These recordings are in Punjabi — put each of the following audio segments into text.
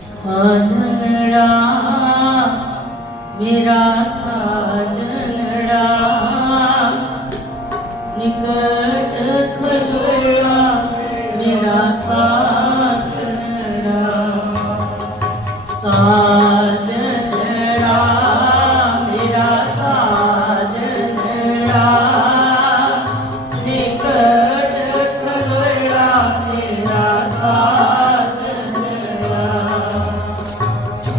ਸਾਜਣੜਾ ਮੇਰਾ ਸਾਜਣੜਾ ਨਿਕਟ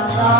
Allah.